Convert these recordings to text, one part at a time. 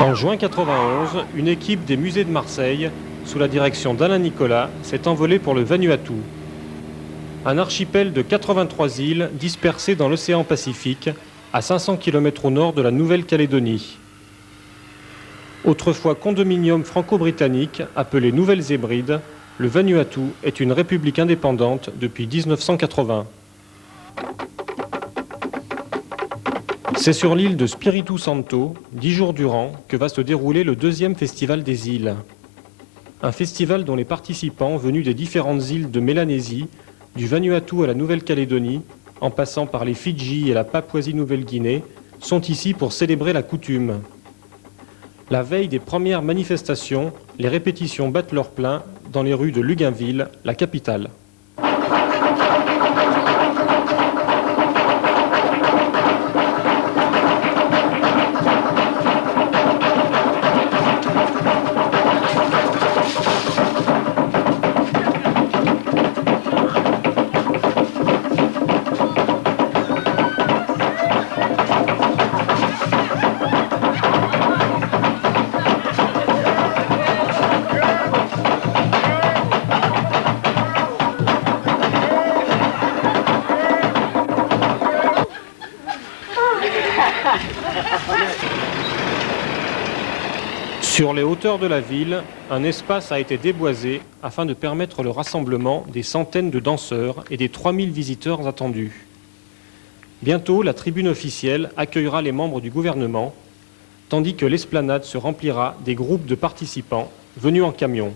En juin 91, une équipe des musées de Marseille, sous la direction d'Alain Nicolas, s'est envolée pour le Vanuatu. Un archipel de 83 îles dispersées dans l'océan Pacifique, à 500 km au nord de la Nouvelle-Calédonie. Autrefois condominium franco-britannique, appelé Nouvelles Hébrides, le Vanuatu est une république indépendante depuis 1980. C'est sur l'île de Spiritu Santo, 10 jours durant, que va se dérouler le deuxième festival des îles. Un festival dont les participants, venus des différentes îles de Mélanésie, du Vanuatu à la Nouvelle-Calédonie, en passant par les Fidji et la Papouasie-Nouvelle-Guinée, sont ici pour célébrer la coutume. La veille des premières manifestations, les répétitions battent leur plein dans les rues de Lugainville, la capitale. Sur les hauteurs de la ville, un espace a été déboisé afin de permettre le rassemblement des centaines de danseurs et des 3000 visiteurs attendus. Bientôt, la tribune officielle accueillera les membres du gouvernement, tandis que l'esplanade se remplira des groupes de participants venus en camion.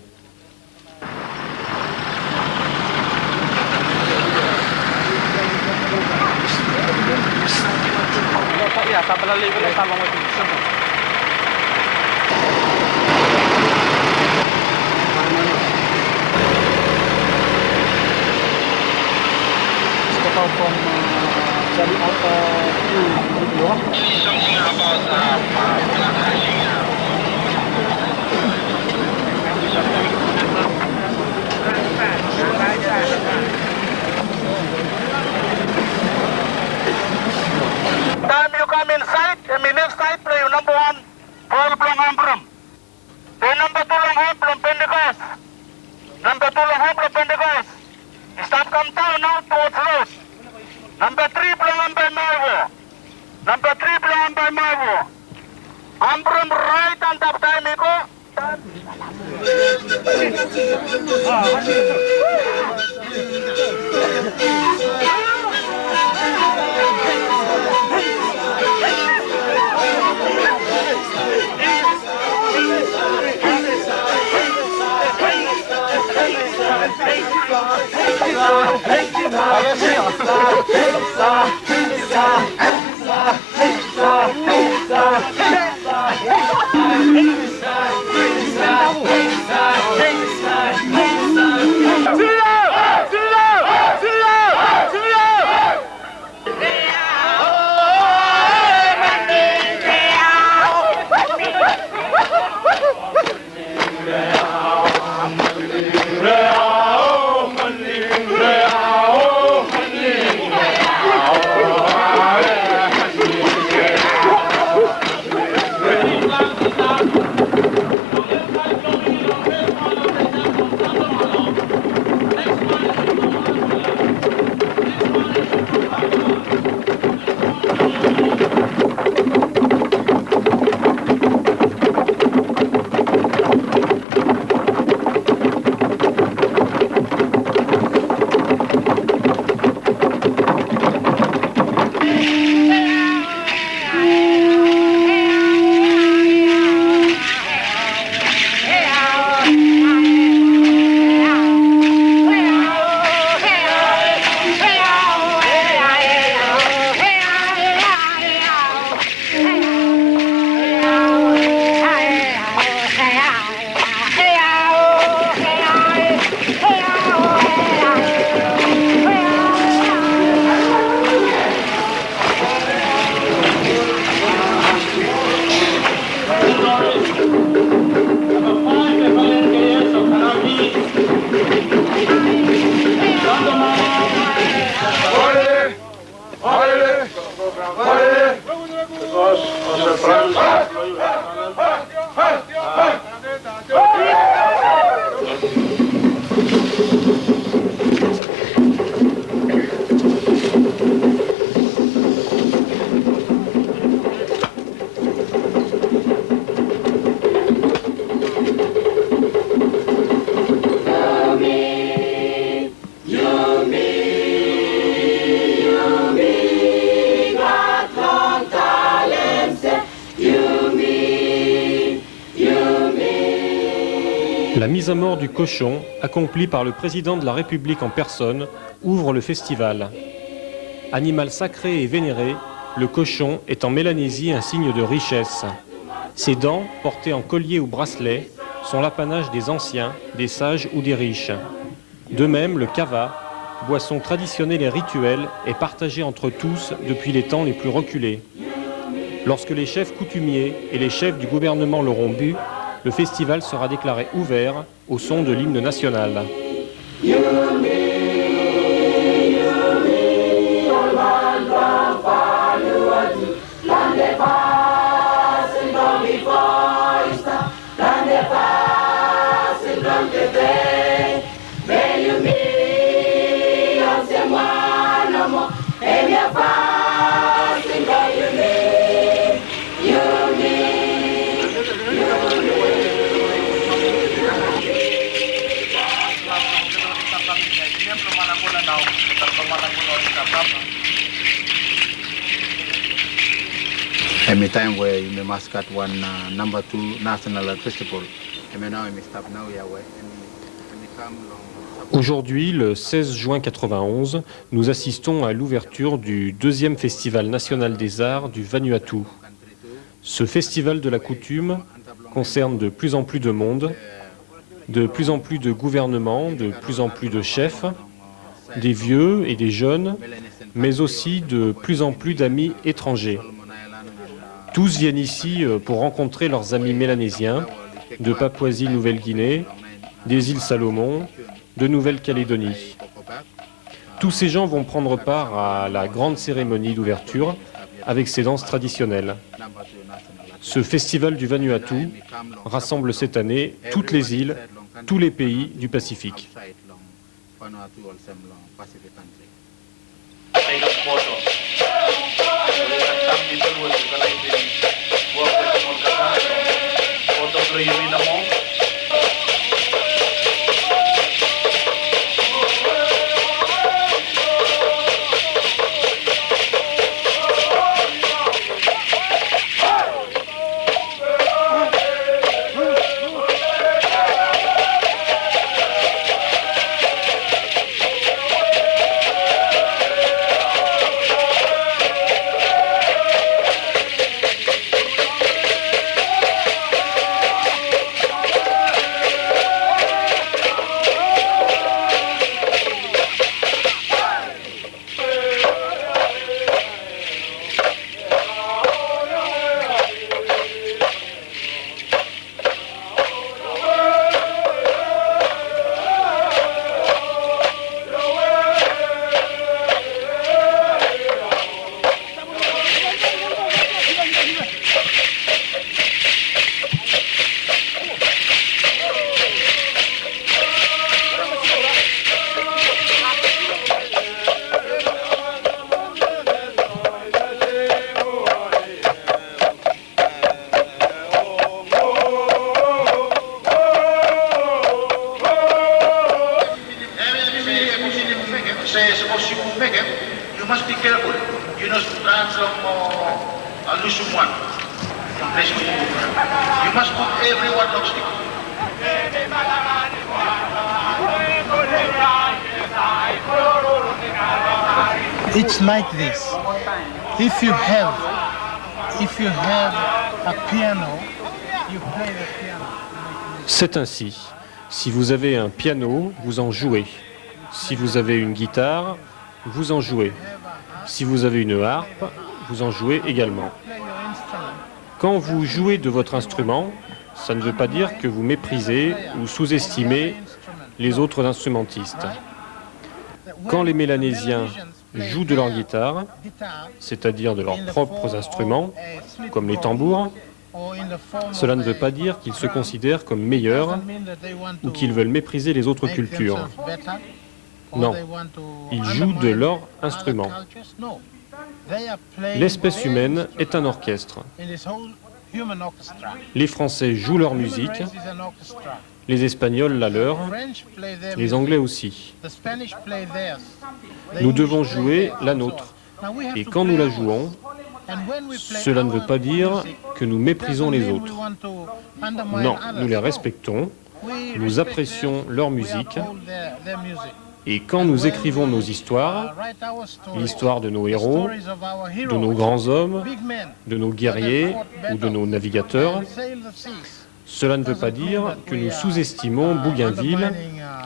La mise à mort du cochon, accomplie par le président de la République en personne, ouvre le festival. Animal sacré et vénéré, le cochon est en Mélanésie un signe de richesse. Ses dents, portées en collier ou bracelet, sont l'apanage des anciens, des sages ou des riches. De même, le kava, boisson traditionnelle et rituelle, est partagé entre tous depuis les temps les plus reculés. Lorsque les chefs coutumiers et les chefs du gouvernement l'auront bu, le festival sera déclaré ouvert au son de l'hymne national. Every time where you may Muscat one number 2 national festival. Aujourd'hui, le 16 juin 91, nous assistons à l'ouverture du deuxième festival national des arts du Vanuatu. Ce festival de la coutume concerne de plus en plus de monde, de plus en plus de gouvernements, de plus en plus de chefs, des vieux et des jeunes, mais aussi de plus en plus d'amis étrangers. Tous viennent ici pour rencontrer leurs amis mélanésiens de Papouasie-Nouvelle-Guinée, des îles Salomon, de Nouvelle-Calédonie. Tous ces gens vont prendre part à la grande cérémonie d'ouverture avec ses danses traditionnelles. Ce festival du Vanuatu rassemble cette année toutes les îles, tous les pays du Pacifique. You must be careful. You must transform Lusumwan. You must put every one of stick. It's like this. If you have a piano, you play the piano. C'est ainsi. Si vous avez un piano, vous en jouez. Si vous avez une guitare, vous en jouez. Si vous avez une harpe, vous en jouez également. Quand vous jouez de votre instrument, ça ne veut pas dire que vous méprisez ou sous-estimez les autres instrumentistes. Quand les Mélanésiens jouent de leur guitare, c'est-à-dire de leurs propres instruments, comme les tambours, cela ne veut pas dire qu'ils se considèrent comme meilleurs ou qu'ils veulent mépriser les autres cultures. Non, ils jouent de leur instrument. L'espèce humaine est un orchestre. Les Français jouent leur musique, les Espagnols la leur, les Anglais aussi. Nous devons jouer la nôtre. Et quand nous la jouons, cela ne veut pas dire que nous méprisons les autres. Non, nous les respectons, Nous apprécions leur musique. Their music. Et quand nous écrivons nos histoires, l'histoire de nos héros, de nos grands hommes, de nos guerriers ou de nos navigateurs, cela ne veut pas dire que nous sous-estimons Bougainville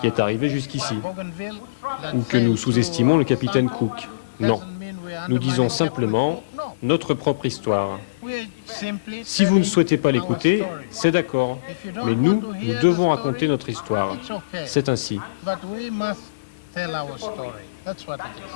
qui est arrivé jusqu'ici, ou que nous sous-estimons le capitaine Cook. Non, nous disons simplement notre propre histoire. Si vous ne souhaitez pas l'écouter, c'est d'accord, mais nous devons raconter notre histoire. C'est ainsi. Tell our story. That's what it is.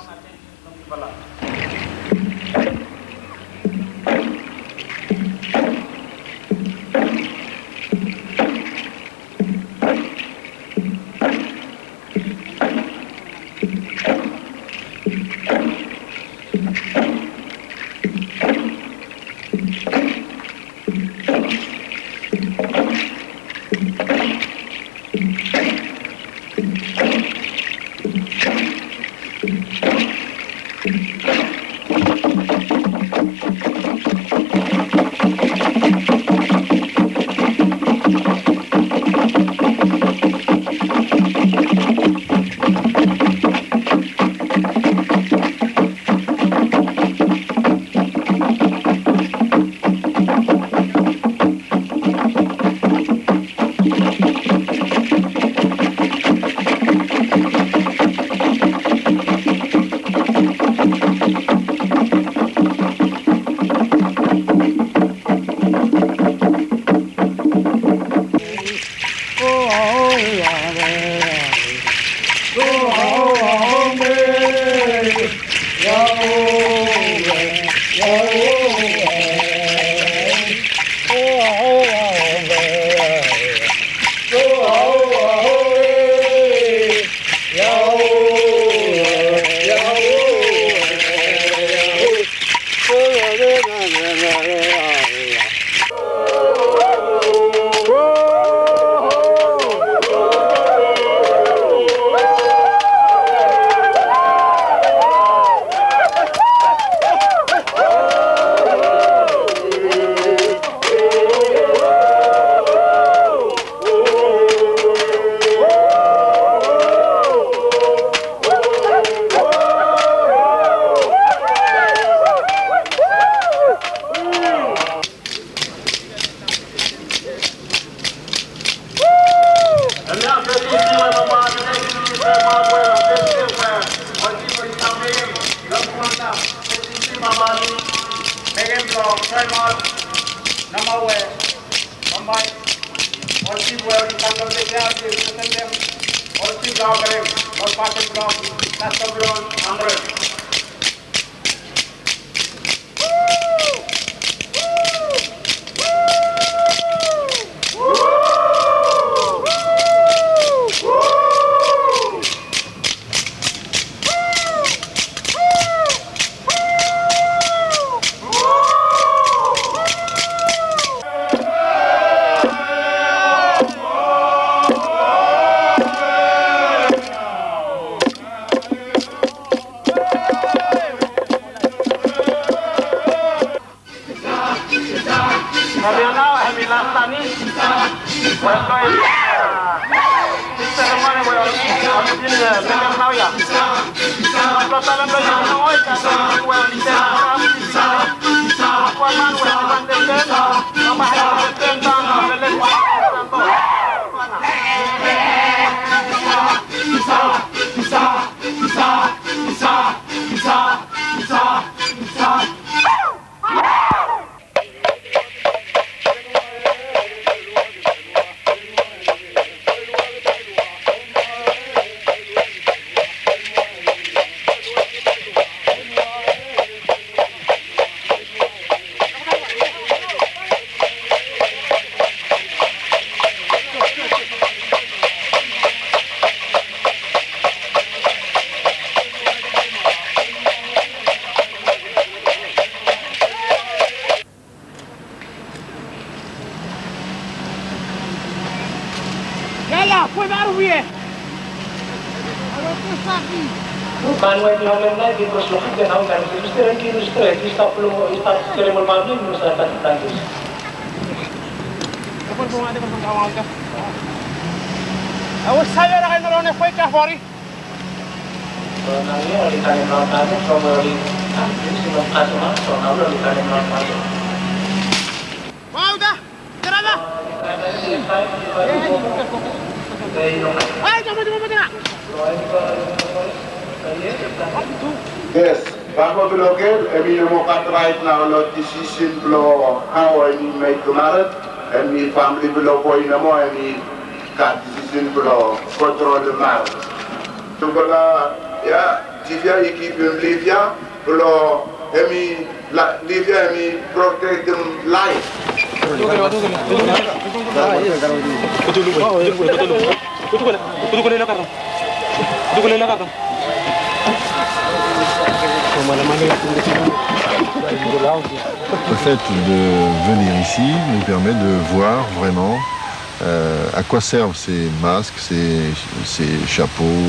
Manuel Diomenda di Proslogi dan Hong Kong itu sekarang kini sudah kirim malam ini menurut saya tadi. Kapan pun ada pertemuan Awas saya dah kena orang fake kah fari. Nangnya di kalian lawan tadi, kalau di ini sih belum kasih masuk, kalau di kalian lawan tadi. Mau dah. Kerana? Ayo jom tengah. Yes, Papa Blokel, and we will cut right now not decision below how I need make the marriage, and we family below point no more, and we cut decision below control the marriage. So yeah, Livia, you keep him Livia, below, and we Livia, and we protect them life. Le fait de venir ici nous permet de voir vraiment à quoi servent ces masques, ces chapeaux,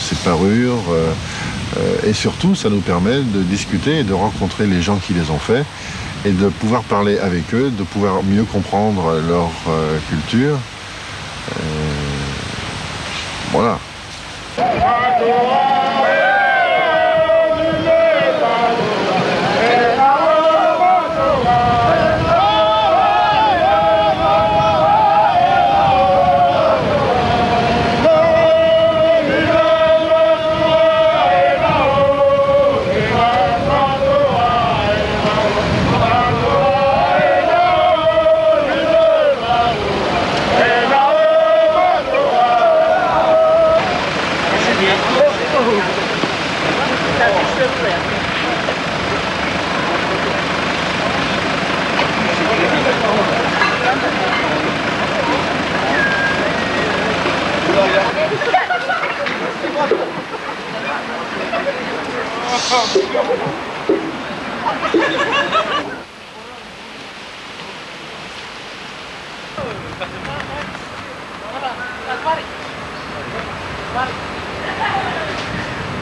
ces parures. Et surtout, ça nous permet de discuter et de rencontrer les gens qui les ont faits et de pouvoir parler avec eux, de pouvoir mieux comprendre leur culture. Voilà.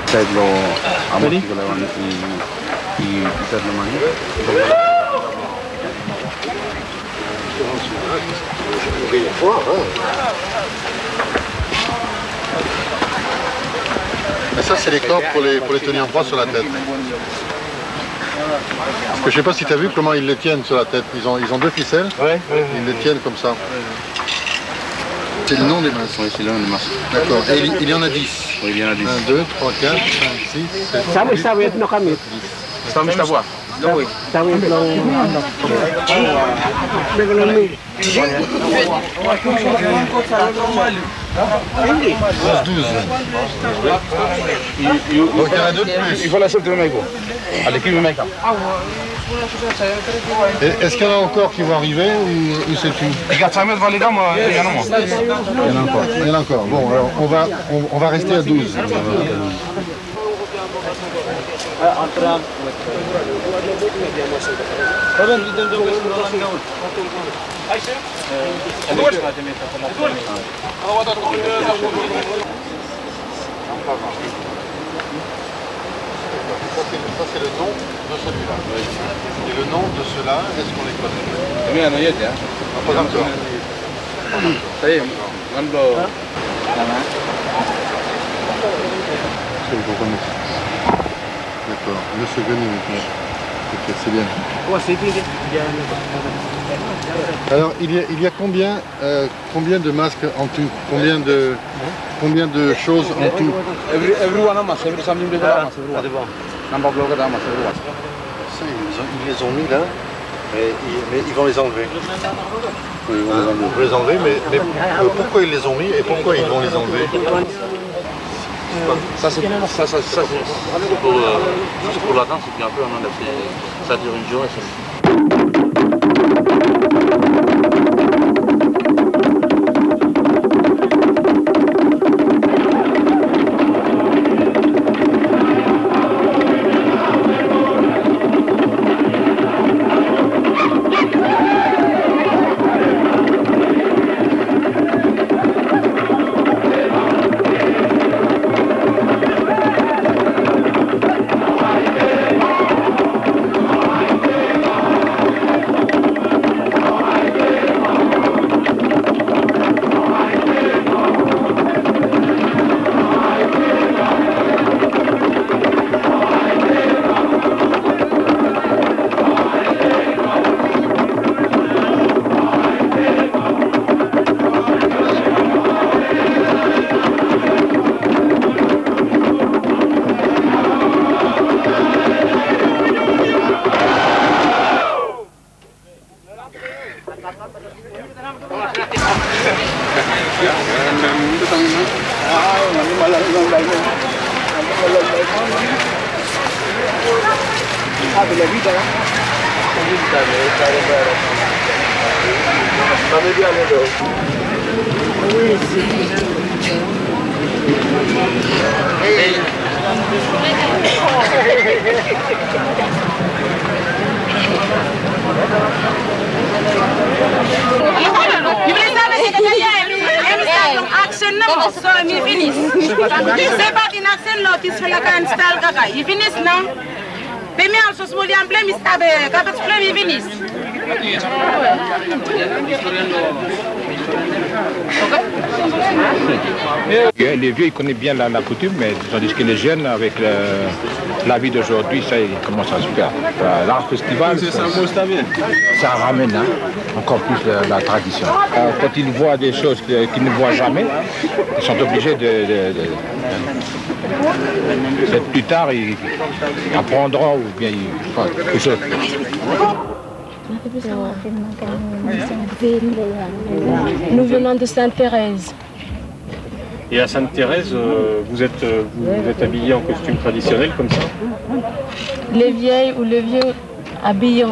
Side lo amos kalawan I Peter naman. Et ça, c'est les cordes pour les tenir droit sur la tête. Parce que je sais pas si tu as vu comment ils les tiennent sur la tête. Ils ont deux ficelles, ils les tiennent comme ça. C'est le nom des masques. Oui, c'est le nom des masques. D'accord. Et il y en a 10. Oui, il y en a 10. 1, 2, 3, 4, 5, 6, 7, 8, 10. Estamos à boa. Oui. 12. Donc il y en a deux de plus. Il faut la sortir de Mexico. À l'équipe de Mexico. Est-ce qu'il y en a encore qui vont arriver ou c'est tout? Il y a 5 mètres dans les gars, moi, il y en a moins. Il y en a encore. Il y en a encore. Bon, alors on va rester à 12. Ça c'est le nom de celui-là. Et le nom de ceux-là, est-ce qu'on les connaît? Mira, no yete, Pas encore. Ça y est, mando. C'est le gros. D'accord, Monsieur Gonimich. Ok, c'est bien. Alors, il y a combien de masques en tout? Combien de choses en tout? Everyone amas, every something de amas, everyone. Number block amas, everyone. Ça, ils les ont mis là, mais ils vont les enlever. Oui, ils vont les enlever, mais pourquoi ils les ont mis et pourquoi ils vont les enlever? Ça c'est pour juste pour la danse et puis après on en a fait, ça dure une journée. Les vieux, ils connaissent bien la coutume, mais tandis que les jeunes, avec la vie d'aujourd'hui, ça, ils commencent à se faire. L'art festival, ça ramène encore plus la tradition. Quand ils voient des choses qu'ils ne voient jamais, ils sont obligés peut-être plus tard, ils apprendront ou bien ils font quelque chose. Nous venons de Sainte-Thérèse. Et à Sainte-Thérèse, vous êtes habillé en costume traditionnel comme ça? Les vieilles ou les vieux habillent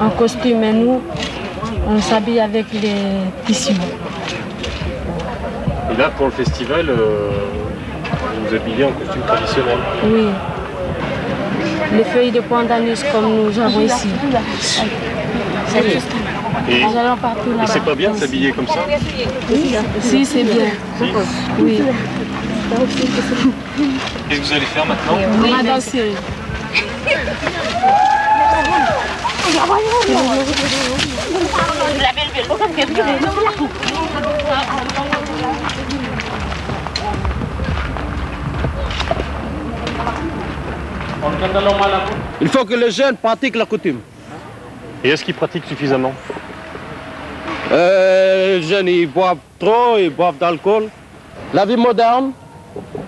en costume et nous, on s'habille avec les tissus. Et là, pour le festival, vous vous habillez en costume traditionnel? Oui. Les feuilles de pandanus comme nous avons ici. Et c'est pas bien de s'habiller comme ça? Si, c'est bien. Si. Oui. Qu'est-ce que vous allez faire maintenant? On va danser. Il faut que les jeunes pratiquent la coutume. Et est-ce qu'ils pratiquent suffisamment? Les jeunes, ils boivent trop, ils boivent d'alcool. La vie moderne,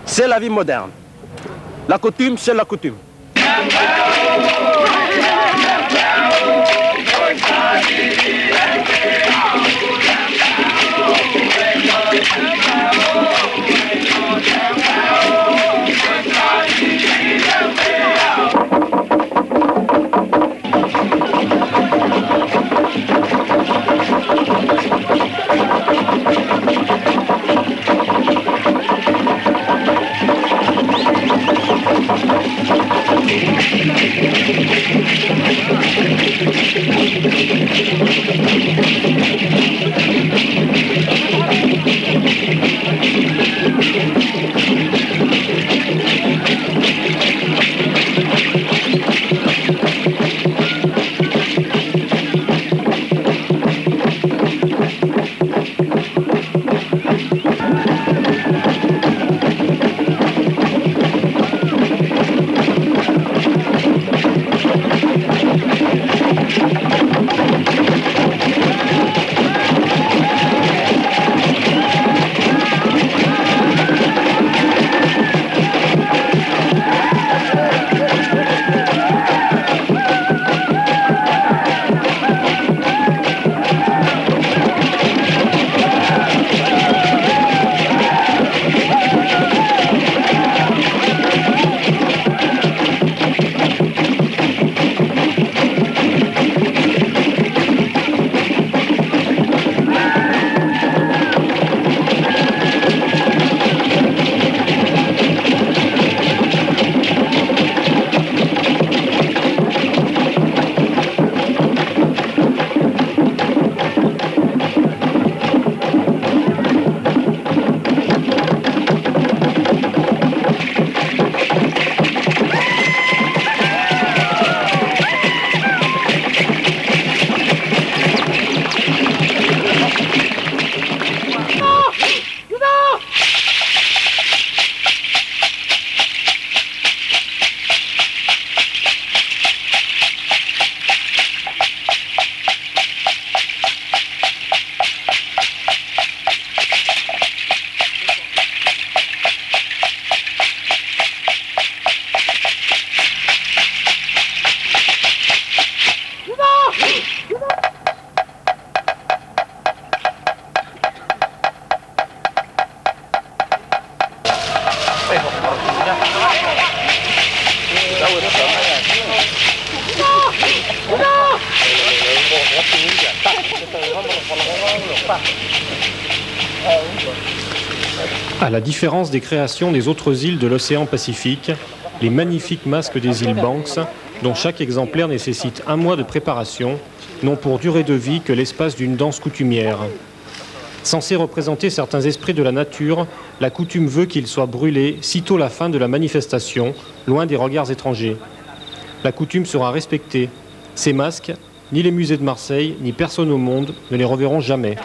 c'est la vie moderne. La coutume, c'est la coutume. Thank you. À la différence des créations des autres îles de l'océan Pacifique, les magnifiques masques des îles Banks, dont chaque exemplaire nécessite 1 mois de préparation, n'ont pour durée de vie que l'espace d'une danse coutumière. Censé représenter certains esprits de la nature, la coutume veut qu'ils soient brûlés sitôt la fin de la manifestation, loin des regards étrangers. La coutume sera respectée. Ces masques, ni les musées de Marseille, ni personne au monde ne les reverront jamais.